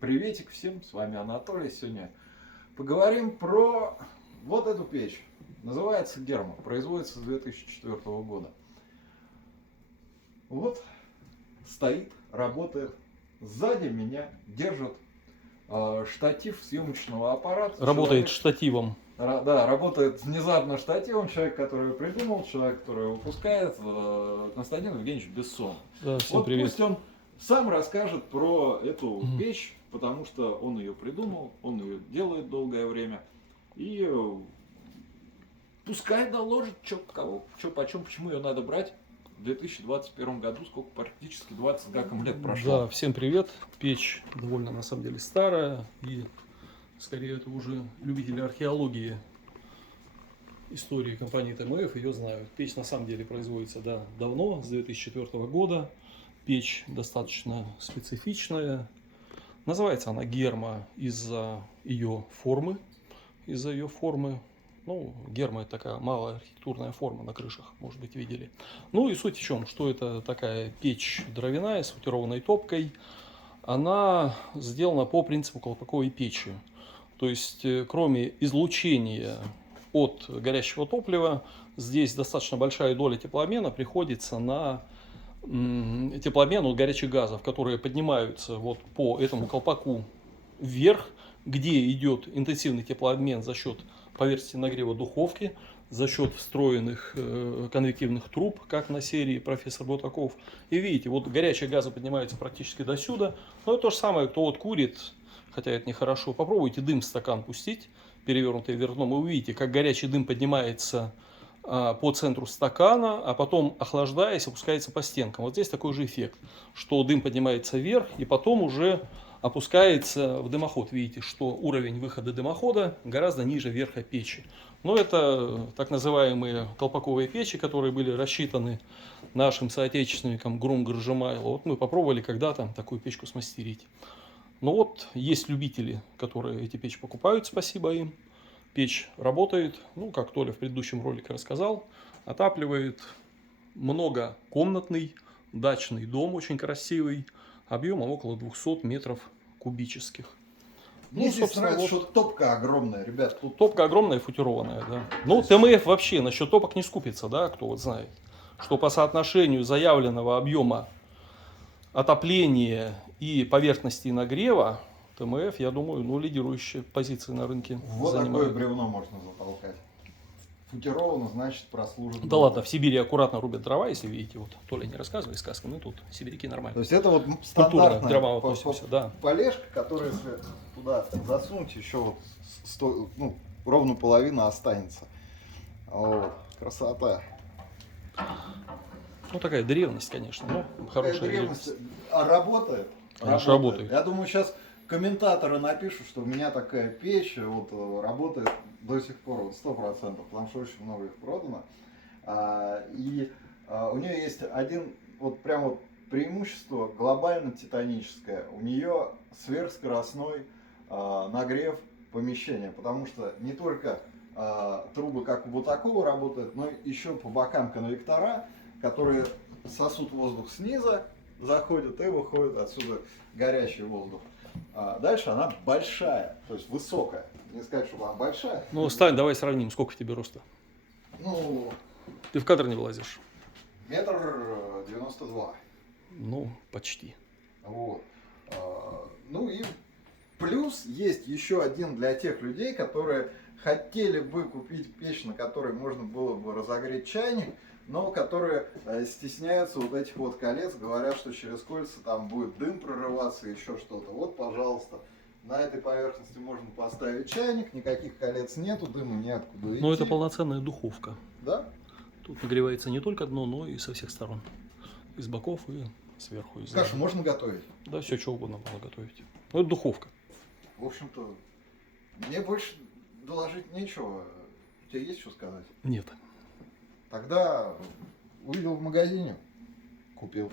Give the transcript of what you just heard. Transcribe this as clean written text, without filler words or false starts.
Приветик всем, с вами Анатолий. Сегодня поговорим про вот эту печь. Называется Герма, производится с 2004 года. Вот стоит, работает. Сзади меня держит штатив съемочного аппарата. Работает штативом. Да, работает внезапно штативом. Человек, который его придумал, человек, который его выпускает, Константин Евгеньевич Бессон. Да, всем вот привет. Пусть он сам расскажет про эту печь, потому что он ее придумал, он ее делает долгое время. И пускай доложит, что, кого, что, почем, почему ее надо брать. В 2021 году, сколько, практически 20 гаком лет прошло. Да, всем привет. Печь довольно, на самом деле, старая. И, скорее, это уже любители археологии, истории компании ТМФ ее знают. Печь, на самом деле, производится давно, с 2004 года. Печь достаточно специфичная. Называется она Герма из-за ее формы. Ну, герма — это такая малая архитектурная форма на крышах, может быть, видели. Ну и суть в чем, что это такая печь дровяная с футированной топкой. Она сделана по принципу колпаковой печи. То есть, кроме излучения от горящего топлива, здесь достаточно большая доля теплообмена приходится на теплообмен от горячих газов, которые поднимаются вот по этому колпаку вверх, где идет интенсивный теплообмен за счет поверхности нагрева духовки, за счет встроенных конвективных труб, как на серии профессор Бутаков. И видите, вот горячие газы поднимаются практически до сюда. Но это то же самое, кто вот курит, хотя это нехорошо. Попробуйте дым в стакан пустить, перевернутый вверх дном, и увидите, как горячий дым поднимается по центру стакана, а потом, охлаждаясь, опускается по стенкам. Вот здесь такой же эффект, что дым поднимается вверх и потом уже опускается в дымоход. Видите, что уровень выхода дымохода гораздо ниже верха печи. Но это так называемые колпаковые печи, которые были рассчитаны нашим соотечественникам Грум-Горжемайло. Вот мы попробовали когда-то такую печку смастерить. Но вот есть любители, которые эти печи покупают, спасибо им. Печь работает, ну, как Толя в предыдущем ролике рассказал, отапливает многокомнатный дачный дом, очень красивый, объемом около 200 метров кубических. Мне здесь нравится, что топка огромная, ребят. Тут топка огромная, футированная, да. Ну, ТМФ вообще насчет топок не скупится, да, кто вот знает, что по соотношению заявленного объема отопления и поверхности нагрева ТМФ, я думаю, ну, лидирующие позиции на рынке вот занимает. Такое бревно можно затолкать. Футировано, значит, прослужит. Да ладно, в Сибири аккуратно рубят дрова, если видите, вот Толя не рассказывай сказки, мы тут сибиряки нормально. То есть это вот стандартная дрова относимся, да. полежка, которая, если туда засунуть, еще вот ровно половина останется. Вот. Красота. Ну, такая древность, конечно, но хорошая древность. А работает? Конечно, работает. Я думаю, сейчас комментаторы напишут, что у меня такая печь вот работает до сих пор, вот 100%, потому что очень много их продано. У нее есть один, вот прям вот преимущество глобально титаническое. У нее сверхскоростной нагрев помещения, потому что не только трубы, как у Бутакова, работают, но еще по бокам конвектора, которые сосут воздух снизу, заходят и выходит отсюда горячий воздух. Дальше она большая, то есть высокая. Не сказать, что она большая. Ну, Стань, давай сравним, сколько тебе роста. Ну, ты в кадр не влазишь. 1,92 м. Ну, почти. Вот. Ну и плюс есть еще один для тех людей, которые хотели бы купить печь, на которой можно было бы разогреть чайник, но которые стесняются вот этих вот колец, говорят, что через кольца там будет дым прорываться, еще что-то. Вот, пожалуйста, на этой поверхности можно поставить чайник, никаких колец нету, дыма неоткуда идти. Но это полноценная духовка. Да? Тут нагревается не только дно, но и со всех сторон. Из боков и сверху. И кашу можно готовить? Да, все, что угодно можно готовить. Ну, это духовка. В общем-то, мне больше доложить нечего. У тебя есть что сказать? Нет. Тогда увидел в магазине, купил.